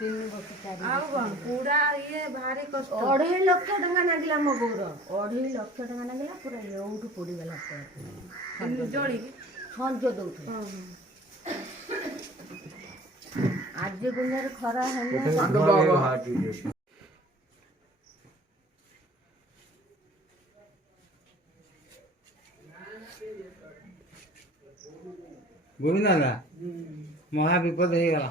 3 ବର୍ଷ 4 ଆଉ କଣ ପୁରା ଇଏ ଭାରି କଷ୍ଟ। 2.5 ଲକ୍ଷ ଟଙ୍କା ଲାଗିଲା ମୋ ବୋଉର 2.5 ଲକ୍ଷ ଟଙ୍କା ଲାଗିଲା ପୁରା ଏଉଠୁ ପୋଡ଼ିଗଲା ଜଳିକି ସଞ୍ଜ ଦଉଥିଲା ଆଜି ଦୁନିଆରେ ଖରା ହେଲେ ଗୋବିନ୍ଦ ମହା ବିପଦ ହେଇଗଲା।